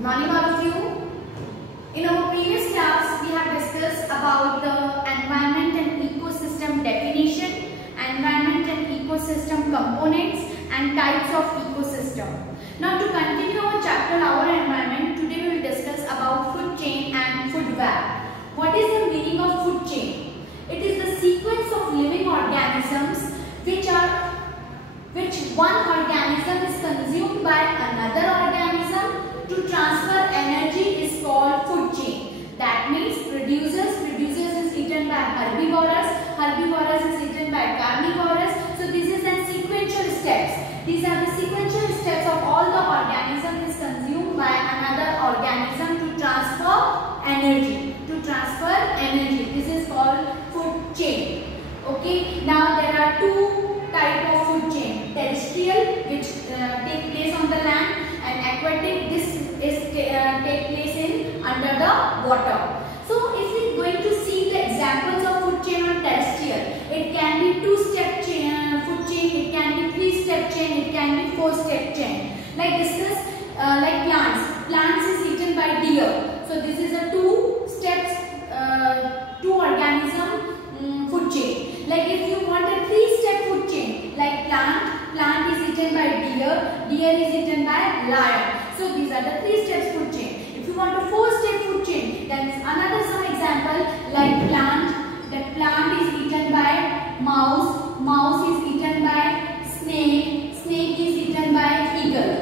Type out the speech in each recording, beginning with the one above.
Good morning all of you. In our previous class, we have discussed about the environment and ecosystem definition, environment and ecosystem components and types of ecosystem. Now to continue our chapter Our Environment, today we will discuss about food chain and food web. What is the meaning of food chain? It is the sequence of living organisms which one organism is consumed by another organism to transfer energy is called food chain. That means producers is eaten by herbivores is eaten by carnivores. So this is a sequential steps. These are the sequential steps of all the organism is consumed by another organism to transfer energy. This is called food chain. Okay. Now there are two type of food chain: terrestrial, which take place on the land, and aquatic. This is take place in under the water. So if we are going to see the examples of food chain on terrestrial, it can be two-step chain, food chain. It can be three-step chain. It can be four-step chain. Like discuss, like plants. Plants is eaten by deer. So this is a two steps, two organism food chain. Like if you want a three-step food chain, like plant is eaten by deer is eaten by lion. So these are the three steps food chain. If you want a four-step food chain, then another some example like plant. The plant is eaten by mouse is eaten by snake is eaten by eagle.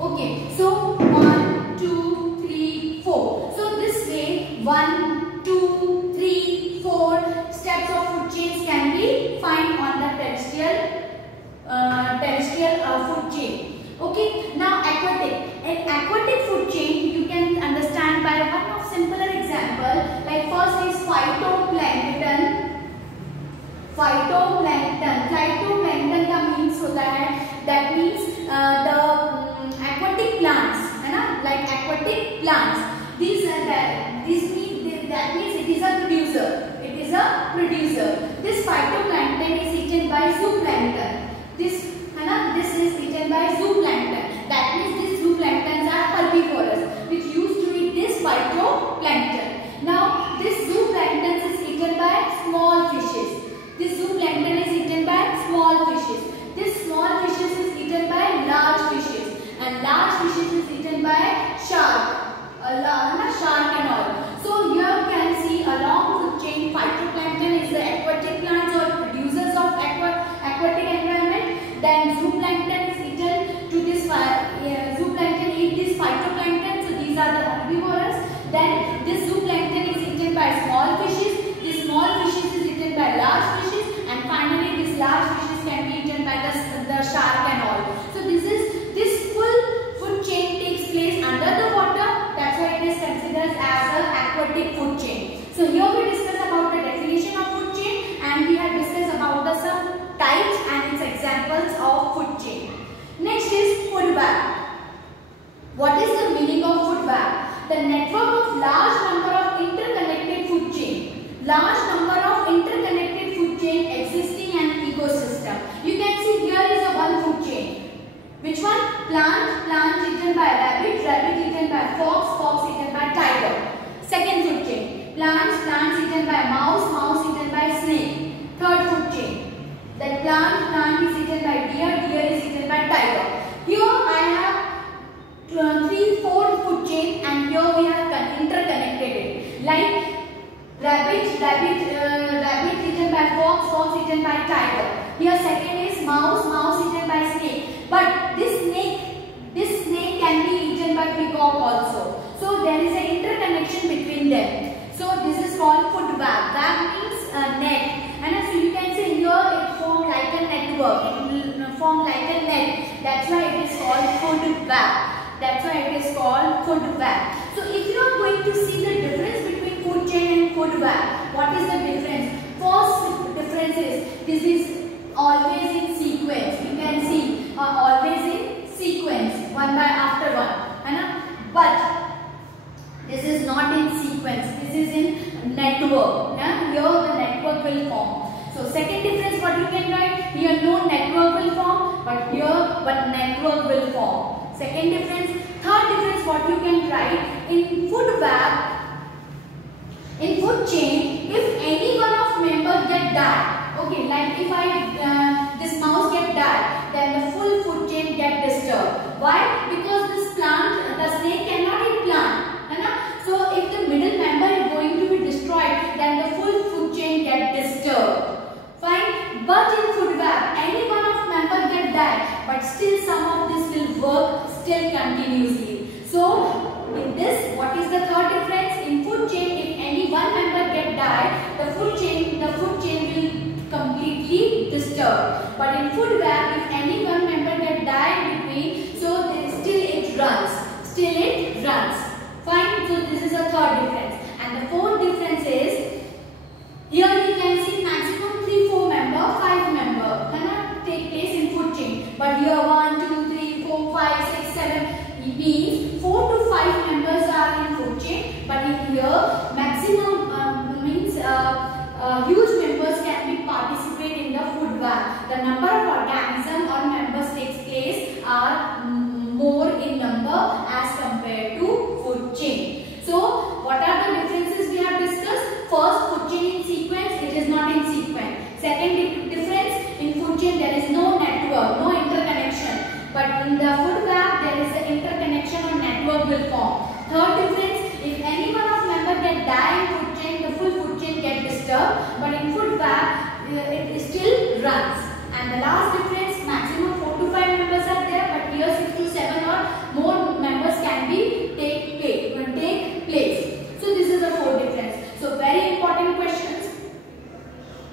Okay, so 1, 2, 3, 4. So this way 1, 2, 3, 4 steps of food chains can be found on the terrestrial food chain. Okay, now aquatic. In aquatic food chain, you can understand by one of simpler example. Like first is phytoplankton. Phytoplankton का means होता है, that means the aquatic plants, है ना? Like aquatic plants. That means it is a producer. This phytoplankton is eaten by zooplankton. This is eaten by zooplankton. That means these zooplanktons are herbivores which used to eat this phytoplankton. Now this zooplankton is eaten by small fishes. This zooplankton is eaten by small fishes. This small fishes is eaten by large fishes, and large fishes is eaten by shark and all. So here you can see along food chain, phytoplankton is the aquatic plants or producers of aquatic environment. Then zooplankton is eaten to this zooplankton eat this phytoplankton. So these are the herbivores. Then this zooplankton is eaten by small fishes. This small fishes is eaten by large fishes, and finally this large fishes can be eaten by the shark and all. So this full food chain takes place under the water. That's why it is considered as an aquatic food chain. So here we discuss about the definition of food chain, and we have discussed about the some types and its examples of food chain. Next is food web. What is the meaning of food web? The network of large number of interconnected food chain. Large number of interconnected food chain existing in an ecosystem. You can see here is a one food chain. Which one? Plant eaten by rabbit eaten by fox eaten by tiger. Second food chain. Plants eaten by mouse eaten by snake. Third food chain. Then plant is eaten by deer is eaten by tiger. Here I have 3, 4 food chain, and here we have interconnected it. Like rabbit eaten by fox eaten by tiger. Here second is mouse eaten by snake. But this snake can be eaten by peacock also. So there is an interconnection between them. So this is called food web. Web means net. And so you can say here it formed like a network. It will form like a net. That's why it is called food web. So if you are going to see the difference between food chain and food web, what is the difference? First difference is this is always in sequence. You can see always in sequence, one by after one. But this is not in sequence. This is in network. Here the network will form. So second difference, what you can write? Here no network will form, but here network will form. Second difference, Third difference what you can write in food web, in food chain, if any one of member get died, okay, like if this mouse get died, then the full food chain get disturbed. Why? Because this plant, the snake cannot eat plant, है? So if the middle member is going to be destroyed, then the full food chain get disturbed. Fine. But in food web, any one of member get died, but still some of this will work still continuously. So in this, what is the third difference? In food chain, if any one member get died, the food chain will completely disturbed. But in food web, if any one member get died between, so still it runs. Still it runs. Fine. So this is the third difference. And the fourth difference is, here you can see maximum 3, 4 member, 5 member cannot take place in food chain. But here 1, 2, 3, 4, 5, 6, 7 means 4 to 5 members are in food chain. But in here maximum means huge members can be participate in the food web. The number of organisms or members takes place are more in number as compared to food chain. So what are the differences we have discussed? First, food chain in sequence, it is not in sequence. Second difference, in food chain there is no network, no interconnection. But in the food web there is an interconnection or network will form. Third difference, if any one of member get die in food chain, the full food chain get disturbed. But in food web it still runs. And the last difference, maximum 4 to 5 members are there, but here 6 to 7 or more members can be take place. So this is the fourth difference. So very important questions.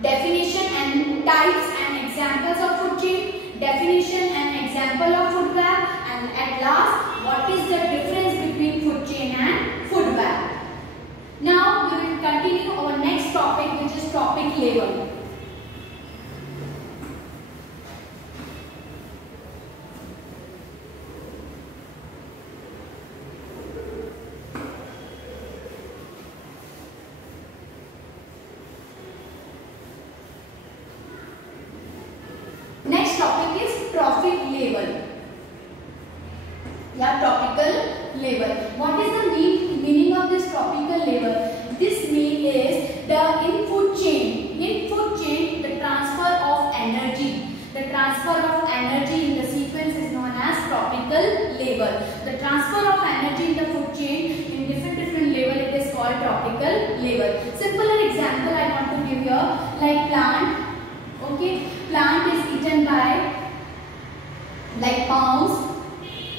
Definition and types and examples of food chain, definition and example of food web, and at last what is the difference between food chain and food web. Now we will continue our next topic, which is trophic level. Next topic is trophic level. Yeah, tropical level. What is the meaning of this tropical level? This mean is the in food chain, the transfer of energy. The transfer of energy in the sequence is known as tropical level. The transfer of energy in the food chain in different level, it is called tropical level. Simpler example I want to give here, like plant. Okay, plant is eaten by like mouse.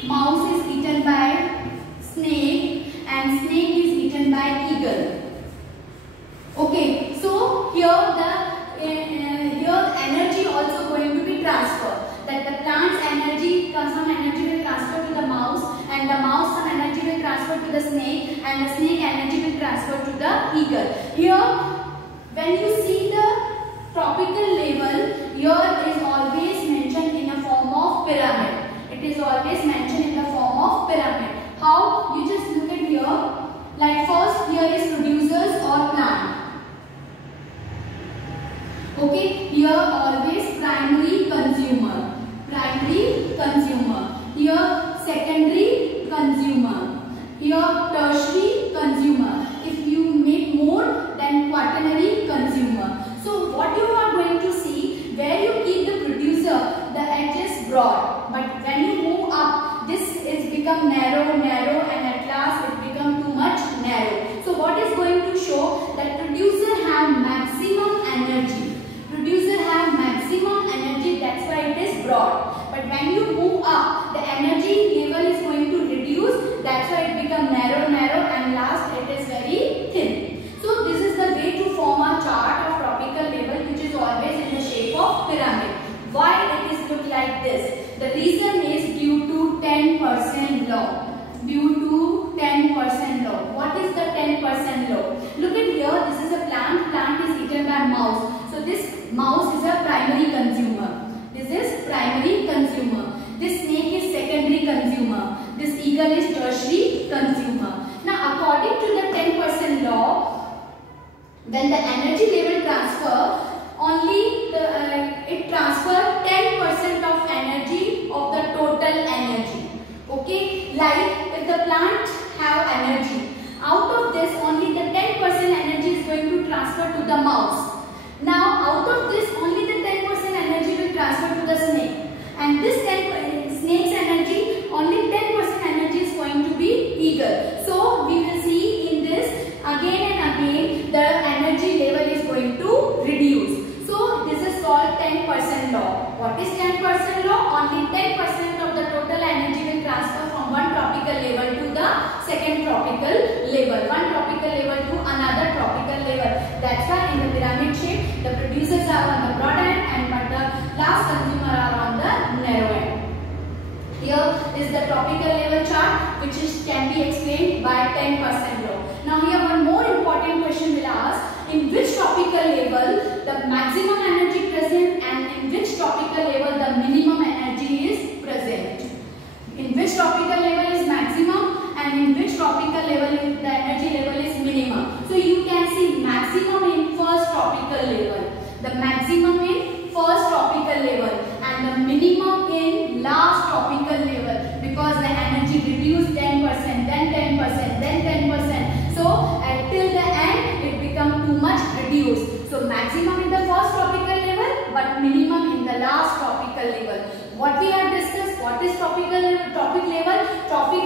Mouse is eaten by snake, and snake is eaten by eagle. Okay, so here the energy also going to be transferred. That the plant's energy, some energy will transfer to the mouse, and the mouse some energy will transfer to the snake, and the snake energy will transfer to the eagle. Here, when you see the tropical level, here is always mentioned in a form of pyramid. It is always mentioned in the form of pyramid. How? You just look at here. Like first, here is producers or plant. Okay, here always primary consumer. Primary consumer. Here secondary consumer. Here tertiary consumer. If you make more, then quaternary consumer. So what you are going to see, where you keep the producer, the edge is broad. But when you move up, this is become narrow, and at last it become too much narrow. So what is going to show that producer have maximum energy. Producer have maximum energy, that's why it is broad. But when you move up, the energy level is going to reduce, that's why it become narrow, and last it is very thin. So this is the way to form a chart of tropical level, which is always in the shape of pyramid. Why it is look like this? The reason is due to 10% law. Due to 10% law. What is the 10% law? Look at here, this is a plant. Plant is eaten by mouse. So this mouse is a primary consumer. This is primary consumer. This snake is secondary consumer. This eagle is tertiary consumer. Now according to the 10% law, when the energy level transfer, only it transfer 10% of energy of the total energy. Okay, like if the plant have energy, out of this only the 10% energy is going to transfer to the mouse. Now out of this only the 10% energy will transfer to the snake, and this snake's energy, only 10% energy is going to be eagle. So we will see in this again and again the energy level is going to reduce. So this is called 10% law. What is 10% law? Only 10% of the total energy will transfer from one tropical level to the second tropical level, one tropical level to another tropical level. That's why in the pyramid shape the producers are on the broad end but the last consumer are on the narrow end. Here is the tropical level chart which can be explained by 10% law. Now here one more important question will ask, in which tropical level the maximum energy present and in which tropical level the minimum energy is present. In which tropical level is maximum and in which tropical level the energy level is minimum. So you can see maximum in first tropical level, the maximum in first tropical level and the minimum in last tropical level, because the energy reduced 10%, then 10%, then 10%. So until the end it become too much reduced. So maximum in the first tropical level but minimum in the last tropical level. What we have discussed, what is tropical level? Tropic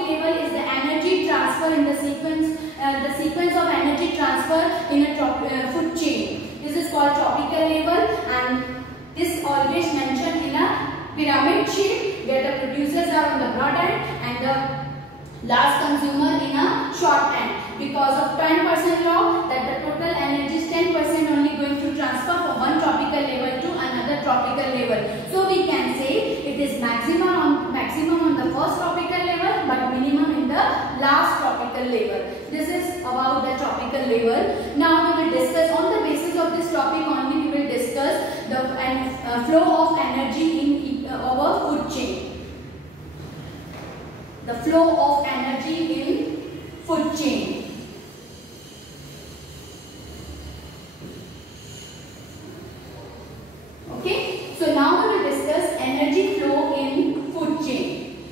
level is the energy transfer in the sequence of energy transfer in a food chain. This is called tropical level, and this always mentioned in a pyramid shape where the producers are on the broad end and the last consumer in a short end. Because of 10% law that the total energy is 10% only going to transfer from one tropical level to another tropical level. So we can say it is maximum on the first tropical level but minimum in the last tropical level. This is about the tropical level. Now we will discuss, on the basis of this topic only, we will discuss the flow of energy in our food chain. The flow of energy in food chain. Okay, so now we will discuss energy flow in food chain.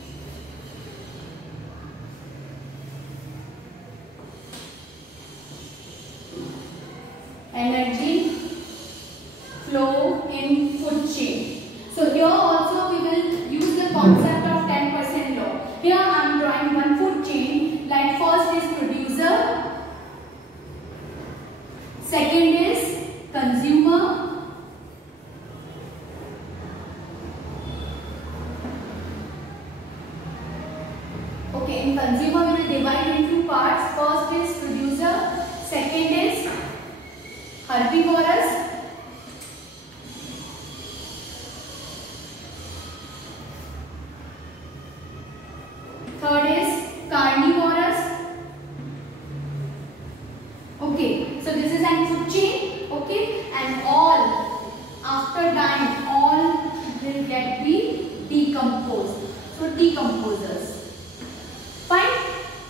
Energy flow in food chain. So here also we will use the concept of 10% law. Here I am drawing one food chain, like first is producer, second is consumer, okay, in consumer we will divide in two parts. First is producer, second is herbivorous, third is carnivorous. Okay, so this is an food chain. Okay, and all after dying all will get be decomposed. So decomposers. Fine.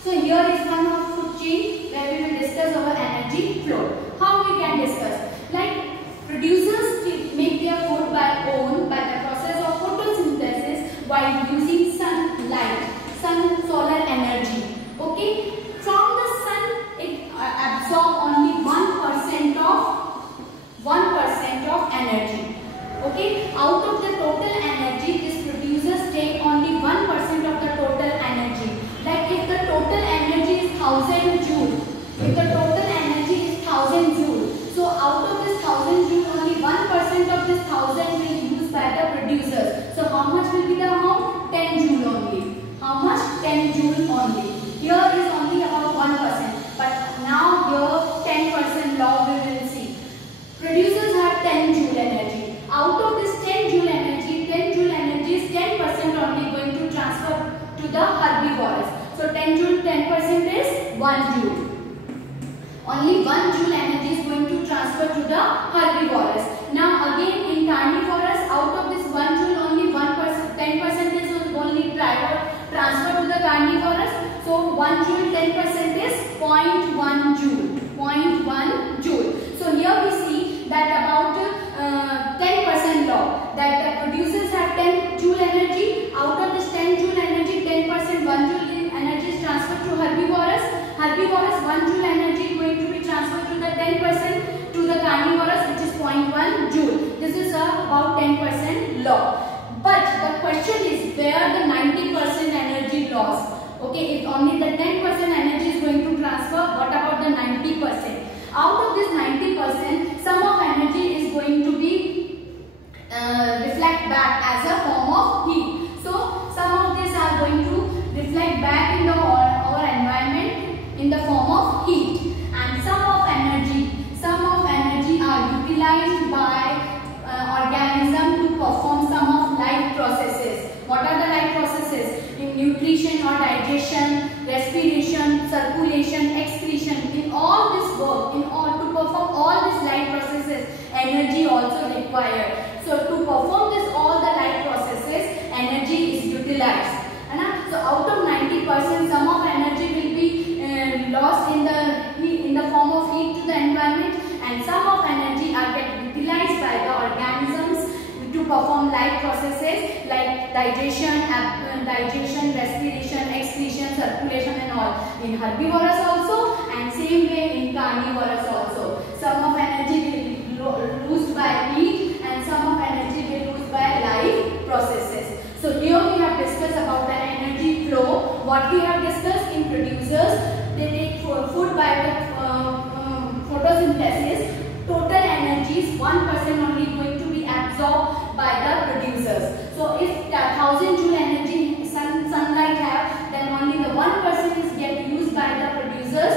So here is one of food chain where we will discuss our energy flow. How we can discuss? Like producers make their food by the process of photosynthesis while using sunlight, solar energy. Okay. From the sun it absorbs only 1% of energy. Okay. Out of the total energy, these producers take only 1% of the total energy. Like if the total energy is 1000 joule, if the total energy is 1000 joule, so out of this 1000 joule, only 1% of this 1000 will be used by the producers. So how much will be the amount? 10 joule only. How much? 10 joule only. Here is only about 1%, but now here 10% law we will see. Producers have 10 joule energy. Out of this 10 joule energy is 10% only going to transfer to the herbivorous. So 10 joule, 10% is 1 joule. Only 1 joule energy is going to transfer to the herbivorous. Now again in carnivorous, out of this 1 joule only 1%, 10% is only transfer to the carnivorous. So 1 joule, 10% is 0.1 joule. 0.1 joule. So here we see that about 10% law, that the producers have 10 joule energy. Out of this 10 joule energy, 10%, 1 joule required. So to perform this all the life processes, energy is utilized. So out of 90%, some of energy will be lost in the form of heat to the environment, and some of energy are get utilized by the organisms to perform life processes like digestion, respiration, excretion, circulation and all. In herbivorous also, and same way in carnivorous also. Some of energy will be lost by heat and some of energy will lose by life processes. So here we have discussed about the energy flow. What we have discussed in producers, they take food by the photosynthesis. Total energy is 1% only going to be absorbed by the producers. So if 1000 joule energy sunlight have, then only the 1% is get used by the producers.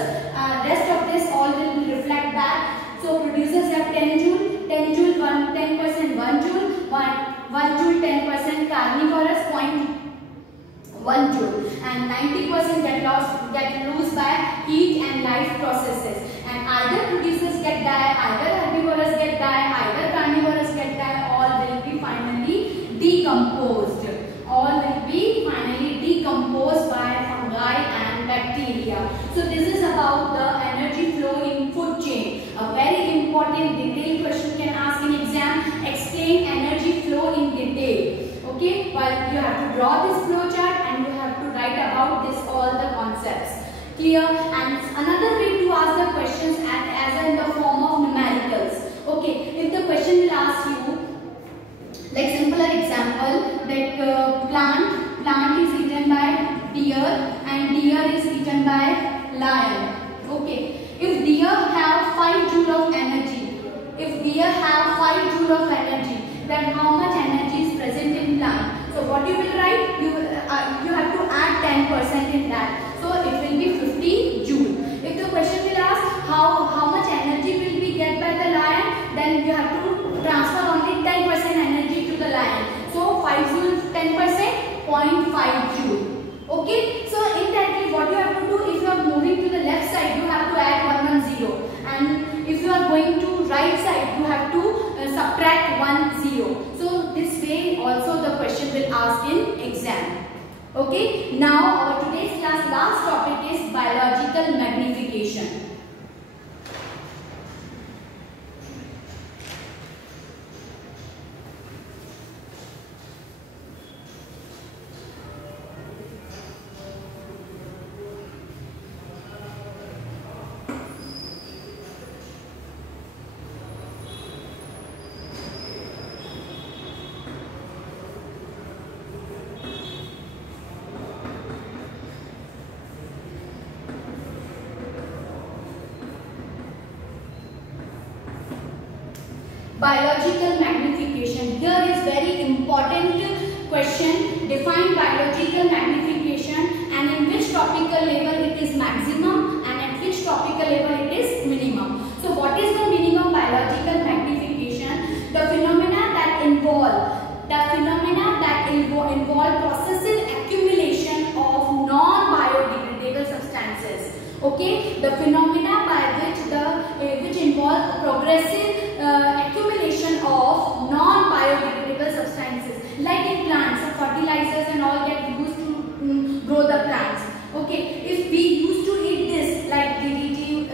Rest of this all will reflect back. So producers have 10 joule, 10 joule, 10% 1 joule, 1 joule 10% carnivorous 0.1 joule, and 90% get lost by heat and life processes. And either producers get die, either herbivorous get die, either carnivorous get die, all will be finally decomposed. All will be finally decomposed by fungi and bacteria. So this is about the energy flow in food chain. A very important detailed question can ask in exam. Explain energy flow in detail. Okay, well you have to draw this flow chart and you have to write about this all the concepts. Clear? And another way to ask the questions as in the form of numericals. Okay, if the question will ask you, like simpler example, that plant is eaten by deer and deer is eaten by lion. Okay, if deer have 5 joule of energy, then how much energy is present in plant? So what you will write? You have to add 10% in that. So it will be 50 joule. If the question will ask how much energy will be get by the lion, then you have to transfer only 10% energy to the lion. So 5 joule 10%, 0.5 joule. Okay. So in that way, what you have to do, if you are moving to the left side, you have to add 110, and if you are going to right side, you have to subtract 10. So this way also the question will ask in exam. Okay, now our today's class last topic is biological magnification. Biological magnification. Here is very important question. Define biological magnification and in which topical level it is maximum and at which topical level it is minimum. So what is the meaning of biological magnification? The phenomena that involve processive accumulation of non-biodegradable substances. Okay, the phenomena by which involve progressive accumulation of non-biodegradable substances, like in plants, fertilizers and all get used to grow the plants. Okay, if we used to eat this like DDT,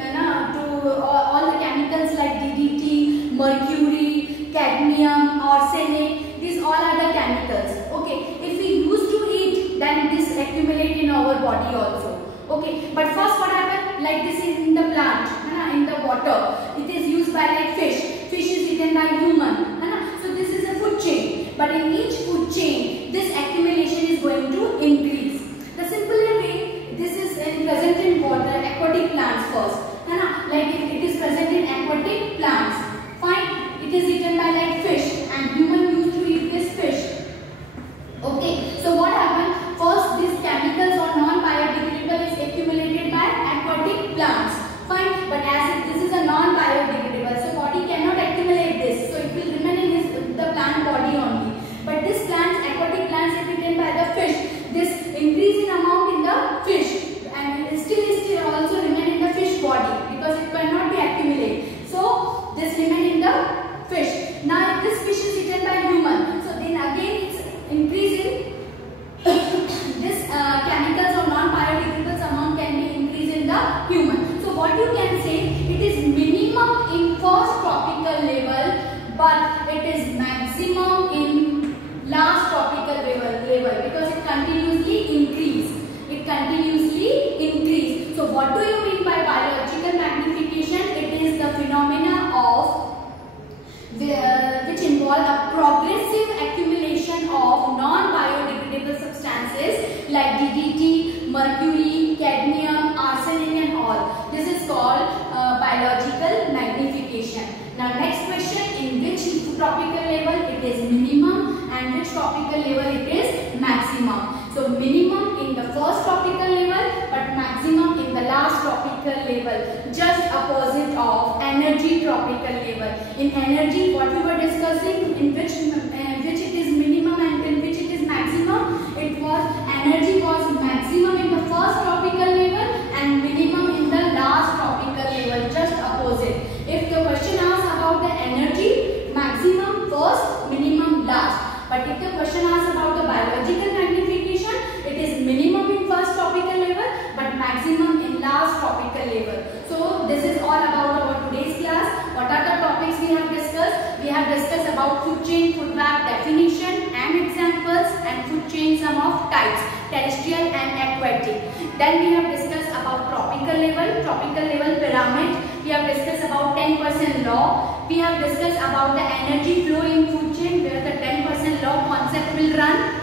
all the chemicals like DDT, mercury, cadmium, arsenic, these all are the chemicals. Okay, if we used to eat, then this accumulate in our body also. Okay, but first what happened? Like this is in the plant, in the water. It is used by like fish. Fish is eaten by human. So this is a food chain. But in each food chain, this accumulation is going to increase. The simpler way, this is present in water, aquatic plants first. Like it is present in aquatic plants. Fine. It is eaten by like fish, and human used to eat this fish. Okay. So what happened? First, these chemicals or non-biodegradable is accumulated by aquatic plants. Fine, but as this is a non-biodegradable, so body cannot accumulate this, so it will remain in the plant body only. But this plant, aquatic like DDT, mercury, cadmium, arsenic and all. This is called biological magnification. Now next question, in which tropical level it is minimum and which tropical level it is maximum. So minimum in the first tropical level but maximum in the last tropical level, just opposite of energy tropical level. In energy, what we were discussing, in which it is minimum and in which it is maximum, it was energy was maximum in the first tropical level and minimum in the last tropical level, just opposite. If the question asks about the energy, maximum first, minimum last. But if the question asks about the biological magnification, it is minimum in first tropical level but maximum in last tropical level. So this is all about our today's class. What are the topics we have discussed? We have discussed about food chain, food web definition and examples, and food chain some of types, terrestrial and aquatic. Then we have discussed about tropical level pyramid. We have discussed about 10% law. We have discussed about the energy flow in food chain where the 10% law concept will run.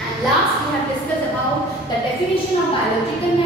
And last we have discussed about the definition of biological